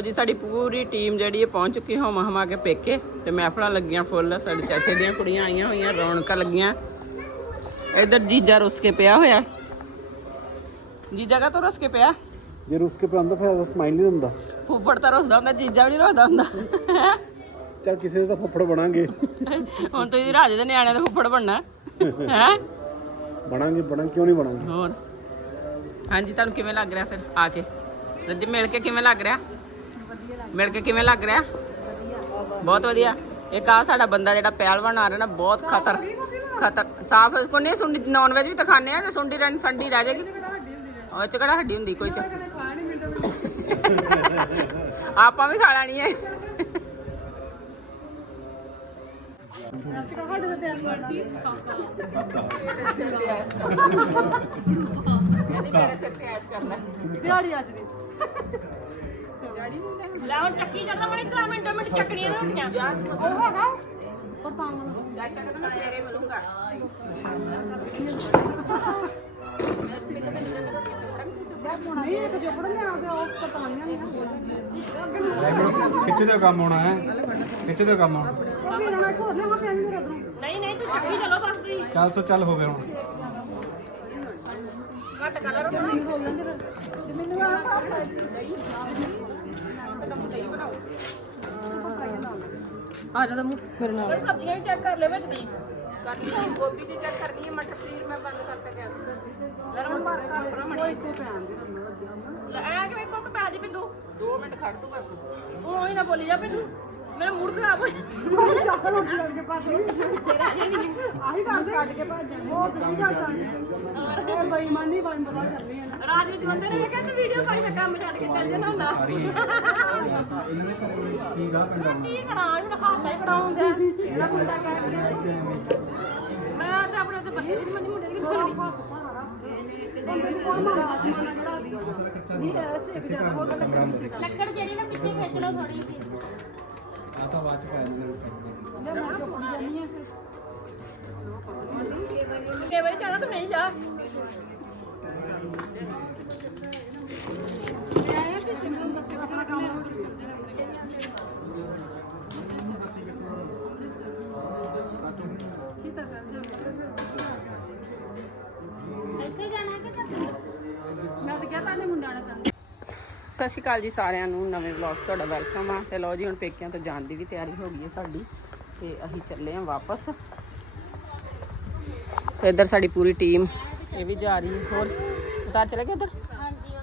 ਜੀ ਸਾਡੀ ਪੂਰੀ ਟੀਮ ਜਿਹੜੀ ਹੈ ਪਹੁੰਚ ਚੁੱਕੀ ਹੋਮ ਹਮਾ ਕੇ ਪੇਕੇ ਤੇ ਮਹਿਫਲਾਂ ਲੱਗੀਆਂ ਫੁੱਲ ਸਾਡੇ ਚਾਚੇ ਦੀਆਂ ਕੁੜੀਆਂ ਆਈਆਂ ਹੋਈਆਂ ਰੌਣਕਾਂ ਲੱਗੀਆਂ। ਇਧਰ ਜੀਜਾ ਰੁੱਸ ਕੇ ਪਿਆ ਹੋਇਆ। ਜੀਜਾ ਕਾ ਤੋਂ ਰੁੱਸ ਕੇ ਪਿਆ? ਜੇ ਰੁਸ ਕੇ ਪਰਾਂਦਾ ਫਿਰ ਸਮਾਈਲ ਨਹੀਂ ਦਿੰਦਾ। ਫੁੱਫੜ ਤਾਂ ਰੁੱਸਦਾ ਹੁੰਦਾ ਜੀਜਾ ਵੀ ਨਹੀਂ ਰੁੱਸਦਾ ਹੁੰਦਾ। ਚੱਲ ਕਿਸੇ ਦੇ ਫੁੱਫੜ ਬਣਾਂਗੇ। ਹੁਣ ਤੁਸੀਂ ਰਾਜੇ ਦੇ ਨਿਆਣਿਆਂ ਦਾ ਫੁੱਫੜ ਬਣਨਾ। ਹੈ? ਬਣਾਂਗੇ ਬਣਾ ਕਿਉਂ ਨਹੀਂ ਬਣਾਂਗੇ ਹੋਰ। ਹਾਂਜੀ ਤੁਹਾਨੂੰ ਕਿਵੇਂ ਲੱਗ ਰਿਹਾ ਫਿਰ? ਆ ਕੇ। ਰੱਜ ਮਿਲ ਕੇ ਕਿਵੇਂ ਲੱਗ ਰਿਹਾ? ਮਿਲ ਕੇ ਕਿਵੇਂ ਲੱਗ ਰਿਹਾ? ਬਹੁਤ ਵਧੀਆ। ਇੱਕ ਆ ਸਾਡਾ ਬੰਦਾ ਜਿਹੜਾ ਪਹਿਲਵਾਨ ਆ ਰਿਹਾ ਨਾ ਬਹੁਤ ਖਤਰ ਖਤਰ ਸਾਫ਼ ਕੋ ਨਹੀਂ ਸੁੰਡੀ ਨਾਨ ਵੈਜ ਵੀ ਤਾਂ ਖਾਣੇ ਆ ਜੇ ਸੁੰਡੀ ਰਹਿਣ ਸੰਡੀ ਰਹਿ ਜਾਏਗੀ। ਉਹ ਚ ਕਿਹੜਾ ਹੱਡੀ ਹੁੰਦੀ ਕੋਈ ਚ ਆਪਾਂ ਵੀ ਖਾ ਲੈਣੀ ਹੈ। ਦਿਹਾੜੀ ਅੱਜ ਦੀ। ਲੈ ਹੁਣ ਚੱਕੀ ਕਰਦਾ ਮਣੀ 10 ਮਿੰਟ ਮਿੰਟ ਚੱਕਣੀਆਂ ਰੋਟੀਆਂ। ਉਹ ਹੈਗਾ। ਤਾਂ ਚਾਚਾ ਕਹਿੰਦਾ ਮੈਂ ਸਵੇਰੇ ਮਿਲੂੰਗਾ ਕਿੱਥੇ ਦਾ ਕੰਮ ਹੋਣਾ ਹੈ? ਕਿੱਥੇ ਦਾ ਕੰਮ ਆਉਣਾ? ਨਹੀਂ ਨਹੀਂ ਤੂੰ ਚੱਕੀ ਚਲੋ ਬਸ ਤੁਸੀਂ। ਚੱਲ ਸੋ ਚੱਲ ਹੋਵੇ ਹੁਣ। ਘੱਟ ਕਰ ਮੈਨੂੰ ਆ ਆ ਜਾ ਮੂੰਹ ਮੇਰੇ ਨਾਲ। ਸਬਜ਼ੀਆਂ ਵੀ ਚੈੱਕ ਕਰ ਲੈ ਵਿੱਚ ਦੀ। ਕਰਨੀ ਹੈ ਗੋਭੀ ਦੀ ਚੈੱਕ ਕਰਨੀ ਹੈ ਮਟਰ ਪਨੀਰ ਮੈਂ ਬੰਦ ਕਰਤਾ ਗੈਸ ਗਰਮ ਭਰ ਕਰ ਪਰਾ ਮਣੀ ਇੱਕੋ ਪੈਣ ਦੇ ਐ ਕਿਵੇਂ ਕੁੱਕ ਪੈ ਜੀ ਪਿੰਦੂ 2 ਮਿੰਟ ਖੜ ਤੂੰ ਬਸ। ਉਹ ਹੀ ਨਾ ਬੋਲੀ ਜਾ ਪਿੰਦੂ ਮੇਰਾ ਮੂਡ ਖਰਾਬ ਹੋ ਚੱਲ ਉੱਠ ਕੇ ਪਾਸੇ ਤੇਰਾ ਆਹੀ ਗੱਲ ਛੱਡ ਕੇ ਭੱਜ ਜਾਣੀ ਉਹ ਕਿਹੜੀ ਗੱਲ ਕਰਨੀ ਇਹ ਬੇਈਮਾਨੀ ਬੰਦ ਬੜਾ ਕਰਨੀ ਹੈ ਰਾਜ ਵਿੱਚ ਬੰਦੇ ਨੇ ਕਿਹਾ ਤੂੰ ਵੀਡੀਓ ਪਾਈ ਤਾਂ ਕੰਮ ਛੱਡ ਕੇ ਚੱਲ ਜਾਣਾ ਹੁੰਦਾ। ਕੀ ਗਾ ਪਿੰਡ ਆਉਣਾ ਕੀ ਕਰਾਂ? ਇਹਨੂੰ ਹਾਸਾ ਹੀ ਬੜਾਉਂਦਾ ਇਹਦਾ ਮੁੰਡਾ ਕਹਿ ਕੇ ਮੈਂ ਤਾਂ ਆਪਣੇ ਤੇ ਬੱਚੇ ਦੀ ਮੰਨੀ ਮੁੰਡੇ ਦੀ ਨਹੀਂ ਲੱਕੜ ਜਿਹੜੀ ਨਾ ਪਿੱਛੇ ਖਿੱਚ ਲਓ ਥੋੜੀ ਜਿਹੀ। ਆ ਤਾਂ ਬਾਅਦ ਚ ਪੈ ਜਾਣਾ ਕੇ ਵਾਰੀ ਜਾਣਾ ਤਾਂ ਨਹੀਂ ਜਾ ਸਤਿ ਸ਼੍ਰੀ ਅਕਾਲ ਜੀ ਸਾਰਿਆਂ ਨੂੰ ਨਵੇਂ ਵਲੌਗ ਤੁਹਾਡਾ ਵੈਲਕਮ ਆ। ਤੇ ਲਓ ਜੀ ਹੁਣ ਪੇਕਿਆਂ ਤੋਂ ਜਾਣ ਦੀ ਵੀ ਤਿਆਰੀ ਹੋ ਗਈ ਹੈ ਸਾਡੀ। ਤੇ ਅਸੀਂ ਚੱਲੇ ਆਂ ਵਾਪਸ। ਤੇ ਇੱਧਰ ਸਾਡੀ ਪੂਰੀ ਟੀਮ ਇਹ ਵੀ ਜਾ ਰਹੀ ਹੈ। ਹੋਰ ਉਤਾਰ ਚਲੇ ਗਏ ਇੱਧਰ ਹਾਂਜੀ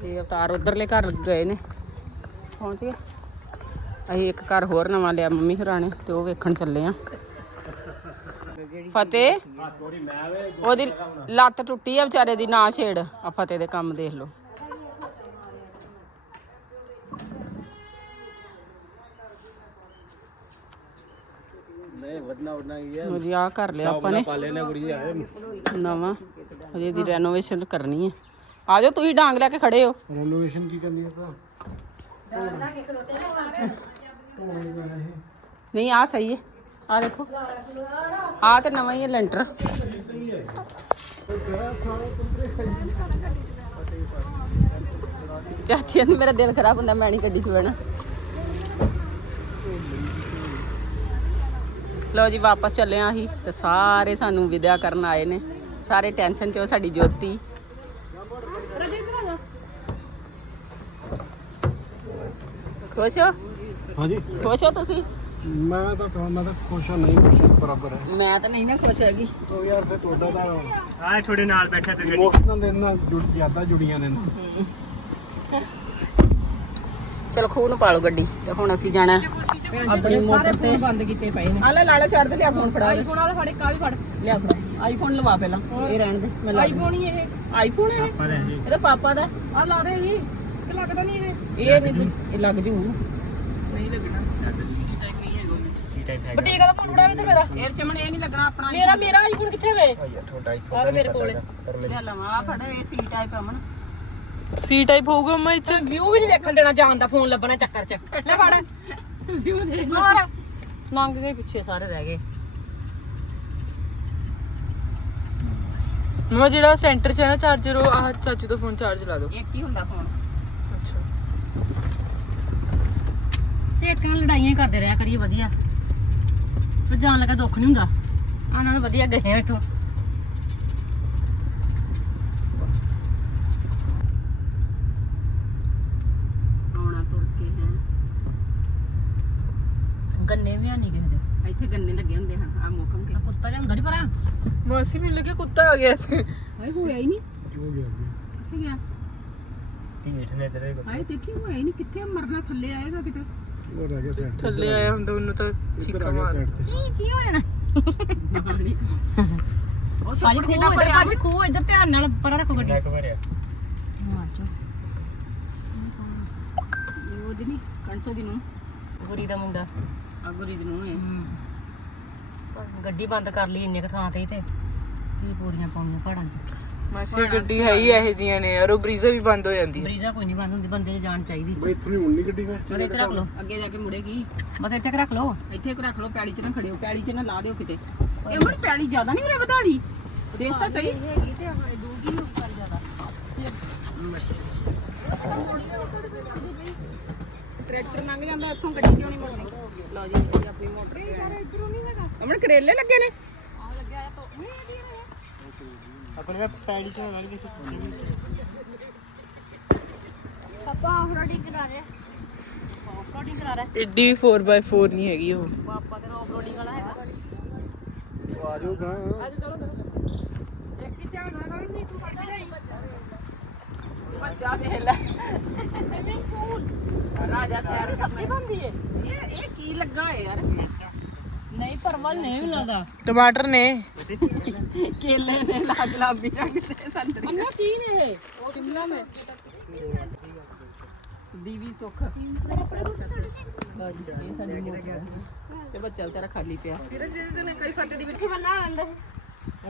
ਤੇ ਉਤਾਰ ਉਧਰਲੇ ਘਰ ਗਏ ਨੇ। ਪਹੁੰਚ ਗਏ। ਅਸੀਂ ਇੱਕ ਘਰ ਹੋਰ ਨਵਾਂ ਲਿਆ ਮੰਮੀ ਹੋਰਾਂ ਨੇ ਤੇ ਉਹ ਵੇਖਣ ਚੱਲੇ ਆਂ ਫਤਿਹ ਉਹਦੀ ਲੱਤ ਟੁੱਟੀ ਆ ਵਿਚਾਰੇ ਦੀ ਨਾ ਛੇੜ। ਆ ਫਤਿਹ ਦੇ ਕੰਮ ਦੇਖ ਲਓ। ਨਹੀਂ ਵਧਣਾ ਹੈ? ਜੀ ਆ ਕਰ ਲਿਆ ਆਪਾਂ ਨੇ। ਪਾਲੇ ਨੇ ਕੁੜੀ ਆਏ ਨਵਾਂ ਅਜੇ ਦੀ ਰੈਨੋਵੇਸ਼ਨ ਕਰਨੀ ਹੈ। ਆ ਜਾਓ ਤੁਸੀਂ ਡਾਂਗ ਲੈ ਕੇ ਖੜੇ ਹੋ। ਰੈਨੋਵੇਸ਼ਨ ਕੀ ਕਰਨੀ ਹੈ ਤਾਂ ਨਹੀਂ ਆ ਸਹੀ ਹੈ। ਆ ਦੇਖੋ। ਆ ਤੇ ਨਵਾਂ ਹੀ ਹੈ ਲੈਂਟਰ। ਚਾਚੀ ਕਹਿੰਦੀ ਮੇਰਾ ਦਿਲ ਖਰਾਬ ਹੁੰਦਾ ਮੈਂ ਨਹੀਂ ਗੱਡੀ ਚ ਬਹਿਣਾ। ਲਓ ਜੀ ਵਾਪਸ ਚੱਲੇ ਆਂ ਅਸੀਂ ਤੇ ਸਾਰੇ ਸਾਨੂੰ ਵਿਦਿਆ ਕਰਨ ਆਏ ਨੇ। ਸਾਰੇ ਟੈਨਸ਼ਨ ਚ ਉਹ ਸਾਡੀ ਜੋਤੀ। ਖੁਸ਼ ਹੋ? ਹਾਂਜੀ। ਖੁਸ਼ ਹੋ ਤੁਸੀਂ? ਮੈਂ ਤਾਂ ਕਹਾਂ ਮੈਂ ਤਾਂ ਖੁਸ਼ ਹਾਂ ਨਹੀਂ ਖੁਸ਼ ਬਰਾਬਰ ਹੈ। ਮੈਂ ਤਾਂ ਨਹੀਂ ਨਾ ਖੁਸ਼ ਹੈਗੀ। ਉਹ ਯਾਰ ਫਿਰ ਤੁਹਾਡਾ ਤਾਂ ਆ ਤੁਹਾਡੇ ਨਾਲ ਬੈਠਾ ਤੇ ਇਮੋਸ਼ਨਲ ਦੇ ਨਾਲ ਜੁੜ ਜ਼ਿਆਦਾ ਜੁੜੀਆਂ ਨੇ। ਨਾ ਚਲੋ ਖੂਹ ਨੂੰ ਪਾਲੋ ਗੱਡੀ ਤੇ ਹੁਣ ਅਸੀਂ ਜਾਣਾ। ਆਪਣੇ ਮੋਟਰ ਤੇ। ਬੰਦ ਕੀਤੇ ਪਏ ਨੇ। ਆਲੇ ਲਾਲੇ ਚਾਰ ਤੇ ਲਿਆ ਫੋਨ ਫੜਾ ਆਈਫੋਨ ਵਾਲਾ ਫੜੇ ਕਾਲ ਫੜ। ਲਿਆ ਫੜਾ। ਆਈਫੋਨ ਲਵਾ ਪਹਿਲਾਂ ਇਹ ਰਹਿਣ ਦੇ ਮੈਂ ਆਈਫੋਨ ਹੀ ਇਹ। ਆਈਫੋਨ ਇਹ? ਇਹਦਾ ਪਾਪਾ ਦਾ। ਆ ਲਾ ਦੇ ਜੀ। ਤੇ ਲੱਗਦਾ ਨਹੀਂ ਇਹ ਇਹ ਨਹੀਂ ਇਹ ਲੱਗ ਜੂ। ਨਹੀਂ ਲੱਗਣਾ। ਸੀ ਟਾਈਪ ਨਹੀਂ ਹੈਗਾ। ਉਹਦੇ ਚ ਸੀ ਟਾਈਪ ਹੈ ਬਟੀਕ ਵਾਲਾ ਫੋਨ ਫੜਾ ਤੇ ਮੇਰਾ। ਇਹ ਚਮਣ ਇਹ ਨਹੀਂ ਲੱਗਣਾ ਆਪਣਾ ਮੇਰਾ ਮੇਰਾ ਆਈਫੋਨ ਕਿੱਥੇ ਵੇ? ਤੁਹਾਡਾ ਆ ਆਈਫੋਨ ਮੇਰੇ ਕੋਲੇ। ਪਰ ਲੈ ਲਵਾਂ ਆ ਫੜ ਇਹ ਸੀ ਟਾਈਪ ਅਮਨ ਸੀ ਟਾਈਪ ਹੋਊਗਾ ਮੈਂ ਇੱਥੇ। ਵਿਊ ਵੀ ਨਹੀਂ ਦੇਖਣ ਦੇਣਾ ਜਾਣ ਦਾ ਫੋਨ ਲੱਭਣਾ ਚੱਕਰ ਚ। ਲੈ ਫੜ। ਹੋਰ ਲੰਘ ਗਏ ਪਿੱਛੇ ਸਾਰੇ ਰਹਿ ਗਏ। ਮੈਂ ਜਿਹੜਾ ਸੈਂਟਰ 'ਚ ਹੈ ਨਾ ਚਾਰਜਰ ਉਹ ਆਹ ਚਾਚੂ ਦਾ ਫੋਨ ਚਾਰਜ ਲਾ ਦੋ ਇੱਕ ਹੀ ਹੁੰਦਾ ਫੋਨ ਅੱਛਾ। ਤੇ ਇੱਕ ਨਾਲ ਲੜਾਈਆਂ ਹੀ ਕਰਦੇ ਰਿਹਾ ਕਰੀਏ ਵਧੀਆ। ਫਿਰ ਜਾਣ ਲੱਗਾ ਦੁੱਖ ਨਹੀਂ ਹੁੰਦਾ। ਦਾ ਵਧੀਆ ਗਏ ਇੱਥੋਂ ਆਉਣਾ ਤੁਰ ਕੇ ਹੈ ਗੰਨੇ ਵੀ ਨਹੀਂ ਕਿਸੇ ਦੇ ਇੱਥੇ ਗੰਨੇ ਲੱਗੇ ਹੁੰਦੇ ਹਨ ਆ ਮੋਕਮ ਕੇ ਆ ਕੁੱਤਾ ਜਿਹਾ ਹੁੰਦਾ ਨਹੀਂ ਪਰਾਂ ਮਾਸੀ ਮੈਨੂੰ ਲੱਗਿਆ ਕੁੱਤਾ ਆ ਗਿਆ ਸੀ ਹਾਏ ਹੋਇਆ ਹੀ ਨਹੀਂ। ਕਿੱਥੇ ਗਿਆ? ਢੀਠ ਨੇ ਤੇਰੇ ਹਾਏ ਦੇਖੀ ਹੋਇਆ ਹੀ ਨਹੀਂ। ਕਿੱਥੇ ਮਰਨਾ ਥੱਲੇ ਆਏਗਾ ਕਿਤੇ? ਉਹ ਰਹਿ ਗਿਆ ਸਾਈਡ ਥੱਲੇ ਆਇਆ ਹੁੰਦਾ ਉਹਨੂੰ ਤਾਂ ਚੀਕਾ ਮਾਰ ਚੀ ਚੀ ਹੋ ਜਾਣਾ? ਉਹ ਸਾਰੀ ਖੂਹ ਇੱਧਰ ਭਾਜੀ ਖੂਹ ਇੱਧਰ ਧਿਆਨ ਨਾਲ ਪਰਾਂ ਰੱਖੋ ਗੱਡੀ। ਭਰਿਆ ਮਾਰ ਚੋ ਉਹਦੀ ਨਹੀਂ ਕੰਸੋ ਦੀ ਨੂੰ ਗੁਰੀ ਦਾ ਮੁੰਡਾ। ਅਗੁਰੀ ਦੀ ਨੂੰ ਹੈ। ਗੱਡੀ ਬੰਦ ਕਰ ਲਈ ਇੰਨੇ ਕੁ ਥਾਂ ਤੇ ਹੀ ਤੇ। ਕੀ ਪੂਰੀਆਂ ਪਾਉਣੀਆਂ ਪਹਾੜਾਂ 'ਚ? ਮਾਸੀ ਗੱਡੀ ਹੈ ਹੀ ਇਹੋ ਜੀਆਂ ਨੇ ਯਾਰ ਉਹ ਬਰੀਜ਼ਾ ਵੀ ਬੰਦ ਹੋ ਜਾਂਦੀ ਹੈ। ਬਰੀਜ਼ਾ ਕੋਈ ਨਹੀਂ ਬੰਦ ਹੁੰਦੀ ਬੰਦੇ 'ਚ ਜਾਣ ਚਾਹੀਦੀ। ਬਈ ਇੱਥੋਂ ਨਹੀਂ ਮੁੜਨੀ ਗੱਡੀ ਮੈਂ ਬਸ ਇੱਥੇ ਰੱਖ ਲਓ। ਅੱਗੇ ਜਾ ਕੇ ਮੁੜੇਗੀ ਬਸ ਇੱਥੇ ਕੁ ਰੱਖ ਲਓ। ਇੱਥੇ ਕੋ ਰੱਖ ਲਓ ਪੈਲੀ 'ਚ ਨਾ ਖੜਿਓ ਪੈਲੀ 'ਚ ਨਾ ਲਾ ਦਿਓ ਕਿਤੇ। ਇਹ ਮੜ ਪੈਲੀ ਜ਼ਿਆਦਾ ਨਹੀਂ ਉਰੇ ਵਧਾੜੀ ਦੇਖ ਤਾਂ ਸਹੀ। ਹੈਗੀ ਤੇ ਹਾਂ ਦੂਗੀ ਨੂੰ ਕਰ ਜ਼ਿਆਦਾ? ਟਰੈਕਟਰ ਲੰਘ ਜਾਂਦਾ ਇੱਥੋਂ ਗੱਡੀ ਕਿਉਂ ਨਹੀਂ ਮੁੜਨੀ? ਲਓ ਜੀ ਆਪਣੀ ਮੋਟਰ ਯਾਰ ਇਧਰੋਂ ਨਹੀਂ ਹੈਗਾ। ਅਮਨ ਕਰੇਲੇ ਲੱਗੇ ਨੇ। ਆਪਣੇ ਮੈਂ ਪੈੜੀ ਚ ਲੰਘ ਗਈ ਆਫਰੋਡਿੰਗ ਕਰਾ ਰਿਹਾ? ਏਡੀ 4x4 ਨਹੀਂ ਹੈਗੀ ਉਹ। ਪਾਪਾ ਤੇਰਾ ਆਫਰੋਡਿੰਗ ਵਾਲਾ ਹੈਗਾ। ਆ ਜਾਊਗਾ ਇੱਕ ਹੀ ਧਿਆਨ ਨਾਲ ਨਹੀਂ ਤੂੰ ਫੜ ਜਾਈ ਬੱਚਾ ਦੇ ਲੈ। ਰਾਜਾ ਸੈਰ ਸਬਜ਼ੀ ਬਣਦੀ ਏ ਇਹ ਇਹ ਕੀ ਲੱਗਾ ਏ ਯਾਰ? ਨਹੀਂ ਪਰਵਲ ਨਹੀਂ ਵੀ ਲੱਗਦਾ ਟਮਾਟਰ ਨੇ। ਕੇਲੇ ਨੇ ਲਾ ਗੁਲਾਬੀ ਰੰਗ ਦੇ ਸੰਤਰੀ। ਅੰਨਾ ਕੀ ਨੇ ਇਹ? ਸ਼ਿਮਲਾ ਮਿਰਚ। ਦੀਵੀ ਸੁੱਖ। ਤੇ ਬੱਚਾ ਵਿਚਾਰਾ ਖਾਲੀ ਪਿਆ।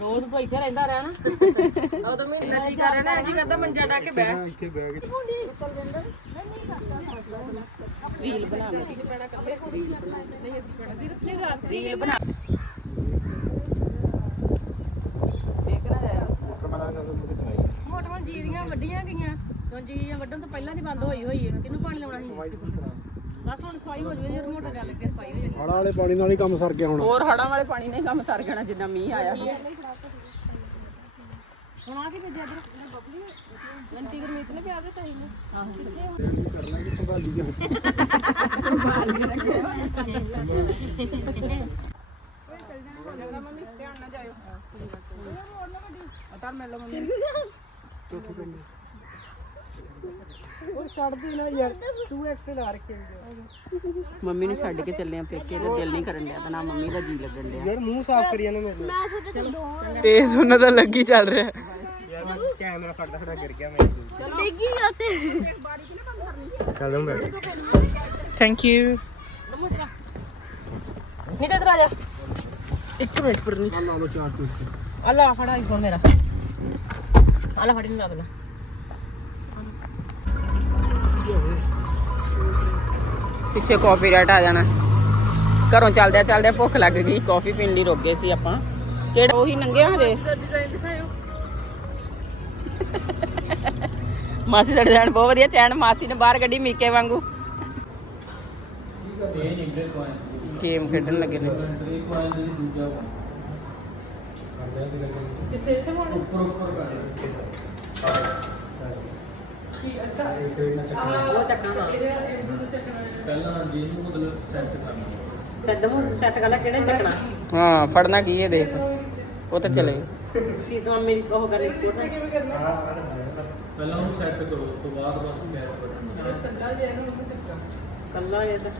ਰੋਜ਼ ਤੋਂ ਇੱਥੇ ਰਹਿੰਦਾ ਰਿਹਾ ਨਾ ਉਦੋਂ ਮਹੀਨਾ ਜੀ ਕਰ ਰਿਹਾ ਜੀ ਕਰਦਾ ਮੰਜਾ ਡਾ ਕੇ ਬਹਿ। ਇੱਥੇ ਰੀਲ ਬਣਾ ਮੋਟਰਾਂ ਜੀਰੀਆਂ ਵੱਡੀਆਂ ਗਈਆਂ। ਤੋਂ ਜੀਰੀਆਂ ਵੱਢਣ ਤੋਂ ਪਹਿਲਾਂ ਦੀ ਬੰਦ ਹੋਈ ਹੋਈ ਹੈ ਕਿਹਨੂੰ ਪਾਣੀ ਲਾਉਣਾ ਸੀ? ਬਸ ਹੁਣ ਸਫ਼ਾਈ ਹੋ ਜਵੇ ਜੇ ਮੋਟਰ ਚੱਲ ਲੱਗੇ ਸਫ਼ਾਈ ਹੋ ਜਾਵੇ ਹੜਾ ਵਾਲੇ ਪਾਣੀ ਨਾਲ ਹੀ ਕੰਮ ਸਰ ਗਿਆ ਹੁਣ। ਹੋਰ ਹੜਾਂ ਵਾਲੇ ਪਾਣੀ ਨੇ ਕੰਮ ਸਰ ਜਾਣਾ ਜਿੰਨਾ ਮੀਂਹ ਆਇਆ। ਹੁਣ ਆ ਕੇ ਭੇਜਿਆ ਇਧਰ ਬਬਲੀ ਗੰਟੀ ਗਰਮੀਤ ਨੇ ਪਿਆ ਦਿੱਤਾ ਸੀ ਕਰ ਲਾਂਗੇ ਸੰਭਾਲੀ ਕੇ ਮੰਮੀ ਧਿਆਨ ਨਾਲ ਜਾਇਓ ਅਤਾਰ ਮਿਲ ਲਓ ਮੰਮੀ ਮੰਮੀ ਨੂੰ ਛੱਡ ਕੇ ਚੱਲੇ ਆ ਪੇਕੇ ਤੇ ਦਿਲ ਨਹੀਂ ਕਰਨ ਡਿਆ ਤੇ ਨਾ ਮੰਮੀ ਦਾ ਜੀ ਲੱਗਣ ਡਿਆ। ਯਾਰ ਮੂੰਹ ਸਾਫ਼ ਕਰੀ ਜਾਂਦੇ ਮੇਰੇ ਪੇਸ ਉਹਨਾਂ ਦਾ ਲੱਗੀ ਚੱਲ ਰਿਹਾ। ਯਾਰ ਮੈਂ ਕੈਮਰਾ ਫੜਦਾ ਫੜਾ ਗਿਰ ਗਿਆ ਮੈਂ। ਡਿੱਗੀ ਉੱਥੇ। ਚੱਲ ਦੂੰਗਾ। ਥੈਂਕ ਯੂ ਨਹੀਂ ਤੇ ਇਧਰ ਆ ਜਾ। ਇੱਕ ਮਿੰਟ ਪਰ ਨਹੀਂ। ਲਾ ਲਓ ਚਾਰ ਟੂਟ ਆ ਲਾ ਫੜਾ ਆਈਫੋਨ ਮੇਰਾ। ਆ ਲਾ ਫੜੀ ਨੂੰ ਲਾ। ਬਲਾ ਪਿੱਛੇ ਕਾਪੀਰਾਈਟ ਆ ਜਾਣਾ। ਘਰੋਂ ਚੱਲਦਿਆਂ ਚੱਲਦਿਆਂ ਭੁੱਖ ਲੱਗ ਗਈ। ਕਾਫੀ ਪੀਣ ਲਈ ਰੁਕ ਗਏ ਸੀ ਆਪਾਂ। ਕਿਹੜਾ ਉਹੀ ਨੰਗਿਆ ਹਜੇ। ਮਾਸੀ ਦਾ ਡਿਜ਼ਾਈਨ ਬਹੁਤ ਵਧੀਆ ਚੈਨ ਮਾਸੀ ਨੇ ਬਾਹਰ ਗੱਡੀ ਮੀਕੇ ਵਾਂਗੂ। ਗੇਮ ਖੇਡਣ ਲੱਗੇ ਨੇ। ਉਹ ਚੱਕਣਾ ਪਹਿਲਾਂ ਜੀ ਨੂੰ ਮਤਲਬ ਸੈੱਟ ਕਰਨਾ। ਸੈੱਟ ਕਰਨਾ ਕਿਹੜੇ ਚੱਕਣਾ ਹਾਂ ਫੜਨਾ ਕੀ ਹੈ ਦੇਖ। ਉਹ ਤਾਂ ਚਲੇ। ਸੀ ਤਾਂ ਮੇਰੀ ਉਹ ਕਰੇ ਸਪੋਰਟ ਪਹਿਲਾਂ ਉਹਨੂੰ ਸੈੱਟ ਕਰੋ ਉਸ ਤੋਂ ਬਾਅਦ ਬਸ ਗੈਸ ਬਟਨ ਕੱਲਾ ਇਹ ਤਾਂ।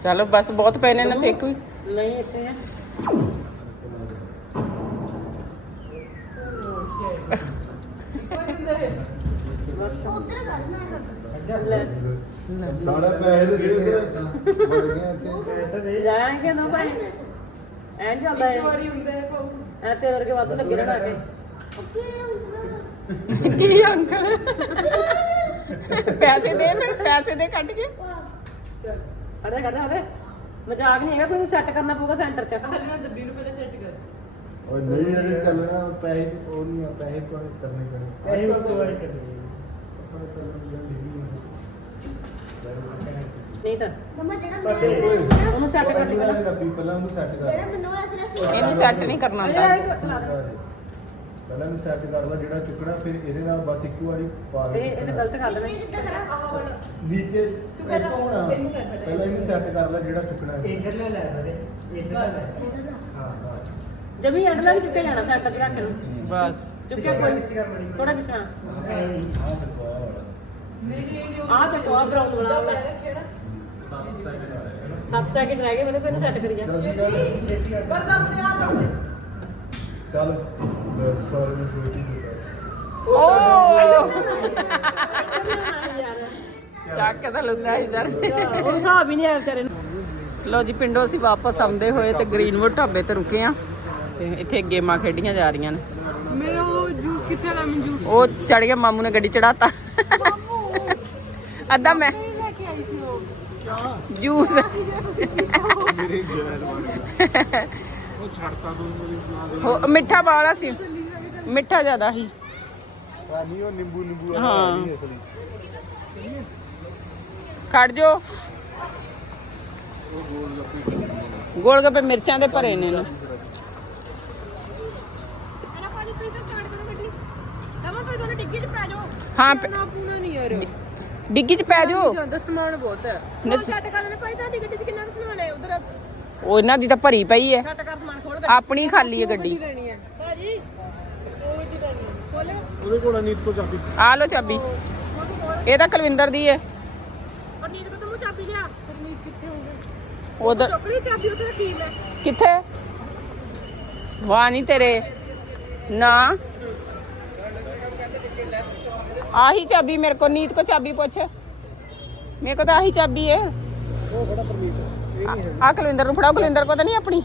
ਚਲੋ ਬਸ ਬਹੁਤ ਪਏ ਨੇ ਨਾ ਚੈੱਕ ਵੀ। ਨਹੀਂ ਇੱਥੇ ਆ। ਸਾਡਾ ਪੈਸੇ ਨੂੰ ਗਿਰ ਗਿਆ ਬੜ ਗਿਆ ਇੱਥੇ ਜਾਏਂਗੇ ਨਾ ਭਾਈ। ਐਂ ਚੱਲਦਾ ਹੈ। ਵਾਰੀ ਹੁੰਦਾ ਹੈ ਐ ਤੇਰੇ ਵਰਗੇ ਵੱਧ ਲੱਗੇ ਰਹਿਣਾ ਕੇ ਕੀ ਅੰਕਲ ਪੈਸੇ ਦੇ ਫਿਰ ਪੈਸੇ ਦੇ ਕੱਢ ਕੇ ਅਰੇ ਕਰਦਾ ਉਹਦੇ ਮਜ਼ਾਕ ਨਹੀਂ ਹੈਗਾ ਕੋਈ ਸੈੱਟ ਕਰਨਾ ਪਊਗਾ ਸੈਂਟਰ ਚ ਓਏ ਨਹੀਂ ਅਰੇ ਚੱਲ ਰਿਹਾ ਪੈਸੇ ਉਹ ਨਹੀਂ ਆ ਪੈਸੇ ਕੋਈ ਕਰਨੇ ਪੈਣੇ ਪੈਸੇ ਉੱਤੇ ਵਾਲੇ ਕਰਨੇ ਨਹੀਂ ਤਾਂ। ਮਮਾ ਜਿਹੜਾ ਉਹਨੂੰ ਸੈੱਟ ਕਰ ਦੀ ਪਹਿਲਾਂ ਲੱਭੀ ਪਹਿਲਾਂ ਉਹਨੂੰ ਸੈੱਟ ਕਰ। ਜਿਹੜਾ ਮੈਨੂੰ ਐਸੇ ਐਸੇ ਇਹਨੂੰ ਸੈੱਟ ਨਹੀਂ ਕਰਨਾ ਹੁੰਦਾ। ਪਹਿਲਾਂ ਇਹਨੂੰ ਸੈੱਟ ਕਰ। ਲਾ ਜਿਹੜਾ ਚੁੱਕਣਾ ਫਿਰ ਇਹਦੇ ਨਾਲ ਬਸ ਇੱਕ ਵਾਰੀ ਪਾ ਇਹ ਇਹਨੇ ਗਲਤ ਕਰ ਦੇਣਾ। ਜਿੱਦਾਂ ਕਰਾਂ ਨੀਚੇ ਇੱਥੋਂ ਹੋਣਾ। ਪਹਿਲਾਂ ਇਹਨੂੰ ਸੈੱਟ ਕਰ ਲੈ ਜਿਹੜਾ ਚੁੱਕਣਾ ਹੈ। ਇੱਧਰ ਲੈ ਲੈ ਸਾਰੇ ਇੱਧਰ ਲੈ ਲੈ ਹਾਂ ਹਾਂ ਜਮੀ ਚੁੱਕੇ ਜਾਣਾ ਸੈੱਟ ਤੇ ਰੱਖ ਨੂੰ ਬਸ। ਚੁੱਕਿਆ ਪਿੱਛੇ ਕਰ, ਕੋਈ ਪਿੱਛੇ ਕਰ ਮੜੀ ਥੋੜਾ ਪਿਛਾ ਐਂ ਹੀ। ਆਹ ਚੱਕੋ ਆਹ ਵਾਲਾ ਆ ਚੱਕੋ ਆ ਬਰਾਊਨ ਵਾਲਾ ਵਾਲਾ। ਸੱਤ ਸੈਕਿੰਡ ਰਹਿ ਗਏ ਮੈਨੂੰ ਤੈਨੂੰ ਸੈੱਟ ਕਰੀ ਜਾ। ਜਲਦੀ ਕਰ ਛੇਤੀ ਕਰ ਚੱਲ ਸੌਰੀ ਮੈਂ ਸੋਚੀ ਸੀ ਓ! ਚੱਕ ਤਾਂ ਲੁੰਦਾ ਹੀ ਸਰ ਉਹ ਹਿਸਾਬ ਹੀ ਨਹੀਂ ਆਇਆ ਵਿਚਾਰੇ ਨੂੰ। ਲੋ ਜੀ ਪਿੰਡੋਂ ਅਸੀਂ ਵਾਪਸ ਆਉਂਦੇ ਹੋਏ ਤੇ ਗ੍ਰੀਨਵੁੱਡ ਢਾਬੇ ਤੇ ਰੁਕੇ ਆ ਤੇ ਇੱਥੇ ਗੇਮਾਂ ਖੇਡੀਆਂ ਜਾ ਰਹੀਆਂ ਨੇ। ਮੇਰਾ ਉਹ ਜੂਸ ਕਿੱਥੇ ਲੈਮਨ ਜੂਸ? ਉਹ ਚੜ ਗਿਆ ਮਾਮੂ ਨੇ ਗੱਡੀ ਚੜਾਤਾ ਅੱਧਾ ਮੈਂ ਜੂਸ। ਉਹ ਛੱਡਤਾ ਤੂੰ ਮੇਰੀ ਬਣਾ ਦੇ ਹੋ- ਮਿੱਠਾ ਵਾਲਾ ਸੀ। ਮਿੱਠਾ ਜ਼ਿਆਦਾ ਸੀ। ਪਾਣੀ ਉਹ ਨਿੰਬੂ ਨਿੰਬੂ ਹਾਂ। ਖੜ ਜੋ। ਗੋਲ ਗੱਪੇ ਮਿਰਚਾਂ ਦੇ ਭਰੇ ਨੇ ਨਾ ਹਾਂ ਪ- ਨਾ ਪੂਣਾ ਨਹੀਂ ਯਾਰ। ਡਿੱਗੀ ਚ ਪੈ ਜਾਓ। ਜਾਂਦਾ ਸਮਾਨ ਬਹੁਤ ਹੈ। ਨਸ- ਸੈੱਟ ਕਰ ਲੈਣੇ ਭਾਈ ਤੁਹਾਡੀ ਗੱਡੀ 'ਚ ਕਿੰਨਾ ਕੁ ਸਮਾਨ ਹੈ? ਉਧਰ ਉਹ ਇਹਨਾਂ ਦੀ ਤਾਂ ਭਰੀ ਪਈ ਹੈ। ਸੈੱਟ ਕਰ ਸਮਾਨ ਖੋਲ ਆਪਣੀ ਖਾਲੀ ਹੈ ਗੱਡੀ। ਲੈਣੀ ਹੈ? ਭਾਜੀ ਖੋਲੇ ਉਹਦੇ ਕੋਲ ਨੀਤ ਕੋ ਚਾਬੀ। ਆ ਲੋ ਚਾਬੀ। ਇਹ ਤਾਂ ਕੁਲਵਿੰਦਰ ਦੀ ਹੈ। ਪਰ ਨੀਂਦ ਕੋ ਤੂੰ ਚਾਬੀ ਲਿਆ। ਪਰਨੀਤ ਕਿੱਥੇ ਹੋਊਗਾ ਉਧਰ ਚੋਕਲੀ ਚਾਬੀ ਉੱਥੇ ਰੱਖੀ ਮੈਂ। ਕਿੱਥੇ? ਵਾਹ ਨਹੀਂ ਤੇਰੇ। ਨਾ। ਆਹੀ ਚਾਬੀ ਮੇਰੇ ਕੋ ਨੀਤ ਕੋ ਚਾਬੀ ਪੁੱਛ। ਮੇਰੇ ਕੋ ਤਾਂ ਆਹੀ ਚਾਬੀ ਹੈ ਉਹ ਪਰਮੀਤ ਆ ਕੁਲਵਿੰਦਰ ਨੂੰ ਫੜਾਓ ਕੁਲਵਿੰਦਰ ਕੋ ਤਾਂ ਨਹੀਂ ਆਪਣੀ।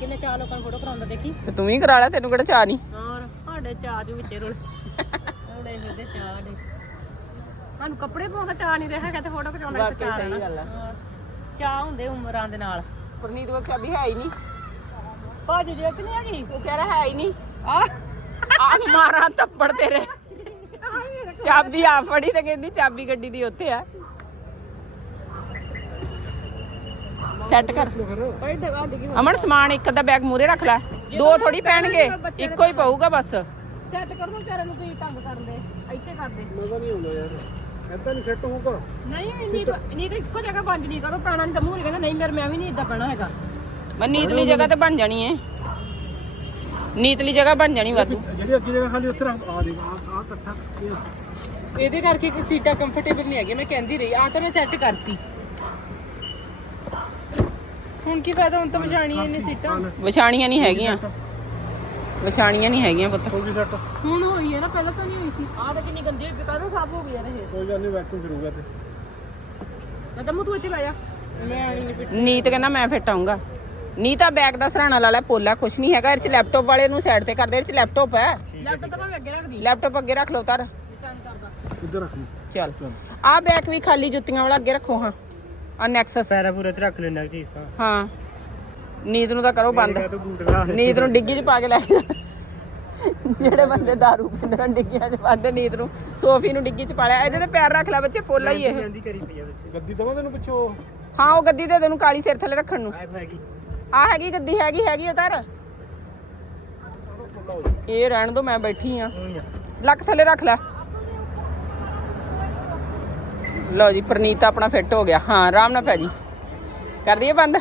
ਕਿੰਨੇ ਚਾਰ ਲੋਕਾਂ ਨੂੰ ਫੋਟੋ ਕਰਾਉਂਦਾ ਦੇਖੀ। ਤੇ ਤੂੰ ਵੀ ਕਰਾ ਲੈ ਤੈਨੂੰ ਕਿਹੜਾ ਚਾਹ ਨਹੀਂ। ਹਾਂ ਸਾਡੇ ਚਾਹ ਜੂ ਵਿੱਚੇ ਰੋਲ। ਰੋਲੇ ਫਿਰਦੇ ਚਾਹ ਦੇ। ਸਾਨੂੰ ਕੱਪੜੇ ਪਾਉਣ ਦਾ ਚਾਹ ਨਹੀਂ ਰਿਹਾ ਕਿ ਫੋਟੋ ਖਿਚਾਉਣ ਵਾਕਈ ਚਾਹ ਸਹੀ। ਗੱਲ। ਹਾਂ। ਚਾਹ ਹੁੰਦੇ ਉਮਰਾਂ ਦੇ ਨਾਲ। ਪਰਨੀਤ ਕੋ ਚਾਬੀ ਹੈ ਹੀ ਨਹੀਂ। ਭਾਜੀ ਜੇ ਕਿ ਨਹੀਂ ਹੈਗੀ? ਉਹ ਕਹਿ ਰਿਹਾ ਹੈ ਹੀ ਨਹੀਂ। ਆ ਆ ਮਾਰਾਂ ਥੱਪੜ ਤੇਰੇ। ਚਾਬੀ ਆ ਫੜੀ ਤੇ ਕਹਿੰਦੀ ਚਾਬੀ ਗੱਡੀ ਦੀ ਉੱਥੇ ਆ। ਸੈੱਟ ਕਰ। ਅਮਨ ਸਮਾਨ ਇੱਕ ਅੱਧਾ ਬੈਗ ਮੂਰੇ ਰੱਖ ਲੈ। ਦੋ ਥੋੜੀ ਪੈਣਗੇ ਇੱਕੋ ਹੀ ਪਊਗਾ ਬਸ। ਸੈੱਟ ਕਰ ਦੋ ਵਿਚਾਰੇ ਨੂੰ ਤੁਸੀਂ ਤੰਗ ਕਰਦੇ। ਇੱਥੇ ਕਰਦੇ। ਮਜ਼ਾ ਨਹੀਂ ਆਉਂਦਾ ਯਾਰ। ਕਹਿੰਦਾ ਨਹੀਂ ਸੈੱਟ ਹੋਊਗਾ। ਨਹੀਂ ਨਹੀਂ ਤਾਂ ਨਹੀਂ ਤਾਂ ਇੱਕੋ ਜਗ੍ਹਾ ਪੰਜ ਨਹੀਂ ਕਰੋ ਪ੍ਰਾਣਾ ਨਹੀਂ ਤਾਂ ਮੂੰਹ ਕਹਿੰਦਾ ਨਹੀਂ ਮੇਰੇ ਮੈਂ ਵੀ ਨਹੀਂ ਇਦਾਂ ਪੈਣਾ ਹੈਗਾ। ਮੈਂ ਨੀਤਲੀ ਜਗ੍ਹਾ ਤੇ ਬਣ ਜਾਣੀ ਏ। ਨੀਤਲੀ ਜਗ੍ਹਾ ਬਣ ਜਾਣੀ ਵਾਧੂ। ਜਿਹੜੀ ਅੱਗੇ ਜਗ੍ਹਾ ਖਾਲੀ ਉੱਥੇ ਰੱਖ ਆ ਆ ਆ ਇਕੱਠਾ। ਇਹਦੇ ਕਰਕੇ ਕਿ ਸੀਟਾਂ ਕੰਫਰਟੇਬਲ ਨਹੀਂ ਹੈਗੀਆਂ। ਮੈਂ ਕਹਿੰਦੀ ਰਹੀ ਆ ਤਾਂ ਮੈਂ ਸੈੱਟ ਕਰਤੀ। ਹੁਣ ਕੀ ਫਾਇਦਾ ਹੁਣ ਤਾਂ ਵਿਛਾਣੀਆਂ ਇਹਨੇ ਸੀਟਾਂ। ਵਿਛਾਣੀਆਂ ਨਹੀਂ ਹੈਗੀਆਂ। ਵਿਛਾਣੀਆਂ ਨਹੀਂ ਹੈਗੀਆਂ ਪੁੱਤ। ਹੋ ਗਈ ਸੈੱਟ ਹੁਣ ਹੋਈ ਹੈ ਨਾ ਪਹਿਲਾਂ ਤਾਂ ਨਹੀਂ ਹੋਈ ਸੀ। ਆਹ ਤਾਂ ਕਿੰਨੀ ਗੰਦੀ ਹੋਈ ਕਾਹਨੂੰ ਸਾਫ਼ ਹੋ ਗਈ ਯਾਰ ਇਹ। ਕੋਈ ਗੱਲ ਨਹੀਂ ਵੈਕਿਊਮ ਕਰੂਗਾ ਤੇ। ਮੈਂ ਤਾਂ ਮੂੰਹ ਤੂੰ ਇੱਥੇ ਲਾ ਜਾ ਮੈਂ ਆਣੀ ਨਹੀਂ ਫਿੱਟ। ਨੀਤ ਕਹਿੰਦਾ ਮੈਂ ਫਿੱਟ ਆਉਂਗਾ ਨੀਤਾ ਬੈਗ ਦਾ ਸਰਾਣਾ ਲਾ ਲੈ ਪੋਲਾ ਕੁਛ ਨਹੀਂ ਹੈਗਾ ਇਹ ਚ ਲੈਪਟਾਪ ਵਾਲੇ ਨੂੰ ਸਾਈਡ ਤੇ ਕਰ ਦੇ ਇਹ ਚ ਲੈਪਟਾਪ ਹੈ। ਲੈਪਟਾਪ ਤਾਂ ਮੈਂ ਅੱਗੇ ਰੱਖਦੀ। ਲੈਪਟਾਪ ਅੱਗੇ ਰੱਖ ਲਓ ਤਰ ਇੱਧਰ ਰੱਖ ਚੱਲ। ਆਹ ਬੈਗ ਵੀ ਖਾਲੀ ਜੁੱਤੀਆਂ ਵਾਲਾ ਅੱਗੇ ਰੱਖੋ ਹਾਂ। ਆ ਨੈਕਸਸ ਪੈਰਾ ਪੂਰਾ ਚ ਰੱਖ ਲੈਣਾ ਚੀਜ਼ ਤਾਂ। ਹਾਂ। ਨੀਤ ਨੂੰ ਤਾਂ ਕਰੋ ਬੰਦ। ਮੈਂ ਤਾਂ ਬੂਟ ਲਾ ਨੀਤ ਨੂੰ ਡਿੱਗੀ 'ਚ ਪਾ ਕੇ ਲੈ ਕੇ ਜਾਣਾ। ਜਿਹੜੇ ਬੰਦੇ दारू ਪੀਂਦੇ ਨੇ ਡਿੱਗੀਆਂ 'ਚ ਪਾਉਂਦੇ ਨੀਤ ਨੂੰ। ਸੋਫੀ ਨੂੰ ਡਿੱਗੀ 'ਚ ਪਾ ਲਿਆ ਇਹਦੇ ਤੇ ਪੈਰ ਰੱਖ ਲੈ ਬੱਚੇ ਪੋਲਾ ਹੀ ਇਹ। ਜਾਂਦੀ ਕਰੀ ਪਈ ਆ ਵਿੱਚ ਗੱਦੀ ਦਵਾਂ ਤੈਨੂੰ ਪਿੱਛੋਂ? ਹਾਂ ਉਹ ਗੱਦੀ ਦੇ ਤੈਨੂੰ ਕਾਲੀ ਸਿਰ ਥੱਲੇ ਰੱਖਣ ਨੂੰ। ਆਏ ਹੋਏਗੀ ਆ ਹੈਗੀ ਗੱਦੀ ਹੈਗੀ ਹੈਗੀ ਉਧਰ। ਇਹ ਰਹਿਣ ਦੋ ਮੈਂ ਬੈਠੀ ਆ। ਲੱਕ ਥੱਲੇ ਰੱਖ ਲੈ। ਲਓ ਜੀ, ਪ੍ਰਨੀਤ ਆਪਣਾ ਫਿੱਟ ਹੋ ਗਿਆ। ਹਾਂ, ਆਰਾਮ ਨਾਲ ਪੈ ਜੀ। ਕਰ ਦਈਏ ਬੰਦ?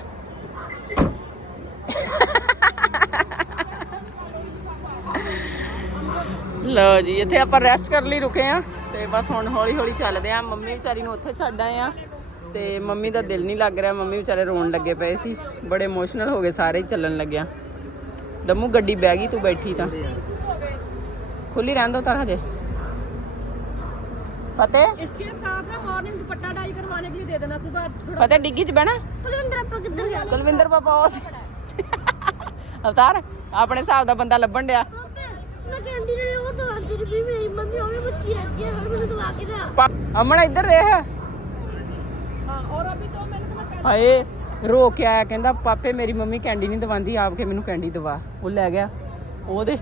ਲਓ ਜੀ, ਇੱਥੇ ਆਪਾਂ ਰੈਸਟ ਕਰਨ ਲਈ ਰੁਕੇ ਆ ਤੇ ਬਸ ਹੁਣ ਹੌਲੀ ਹੌਲੀ ਚੱਲਦੇ ਆ ਮੰਮੀ ਵਿਚਾਰੀ ਨੂੰ ਉੱਥੇ ਛੱਡ ਆਏ ਆ ਤੇ ਮੰਮੀ ਦਾ ਦਿਲ ਨਹੀਂ ਲੱਗ ਰਿਹਾ। ਮੰਮੀ ਵਿਚਾਰੇ ਰੋਣ ਲੱਗੇ ਪਏ ਸੀ। ਬੜੇ ਇਮੋਸ਼ਨਲ ਹੋ ਗਏ ਸਾਰੇ ਚੱਲਣ ਲੱਗਿਆ ਦਮੂ, ਗੱਡੀ ਬਹਿ ਗਈ, ਤੂੰ ਬੈਠੀ ਤਾਂ। ਖੁੱਲੀ ਰਹਿੰਦੋ ਤਾਂ ਹਜੇ। फतेह इसके साथ ना मॉर्निंग दुपट्टा डाई करवाने के लिए दे देना सुबह थोड़ा फतेह डिग्गी च बहना ਕੁਲਵਿੰਦਰ ਆਪਾਂ ਕਿੱਧਰ ਗਿਆ ਕੁਲਵਿੰਦਰ ਪਾਪਾ ਉਸ ਅਵਤਾਰ ਆਪਣੇ ਹਿਸਾਬ ਦਾ ਬੰਦਾ ਲੱਭਣ ਡਿਆ ਪਾਪੇ ਮੈਂ ਕੈਂਡੀ ਨੇ ਉਹ ਦਵਾਉਂਦੀ ਰਹੀ ਮੇਰੀ ਮੰਮੀ ਉਹ ਵੀ ਬੱਚੀ ਰਹਿ ਗਈ ਹੋਰ ਮੈਨੂੰ ਦਵਾ ਕੇ ਲਿਆ ਪਾ- ਅਮਨ ਇੱਧਰ ਦੇਖ हाँ और अभी तो मैंने तुम्हें ਹਾਏ ਰੋ ਕੇ ਆਇਆ ਕਹਿੰਦਾ ਪਾਪੇ ਮੇਰੀ ਮੰਮੀ ਕੈਂਡੀ ਨਹੀਂ ਦਵਾਉਂਦੀ ਆਪ ਕੇ ਮੈਨੂੰ ਕੈਂਡੀ ਦਵਾ ਉਹ ਲੈ ਗਿਆ ਉਹਦੇ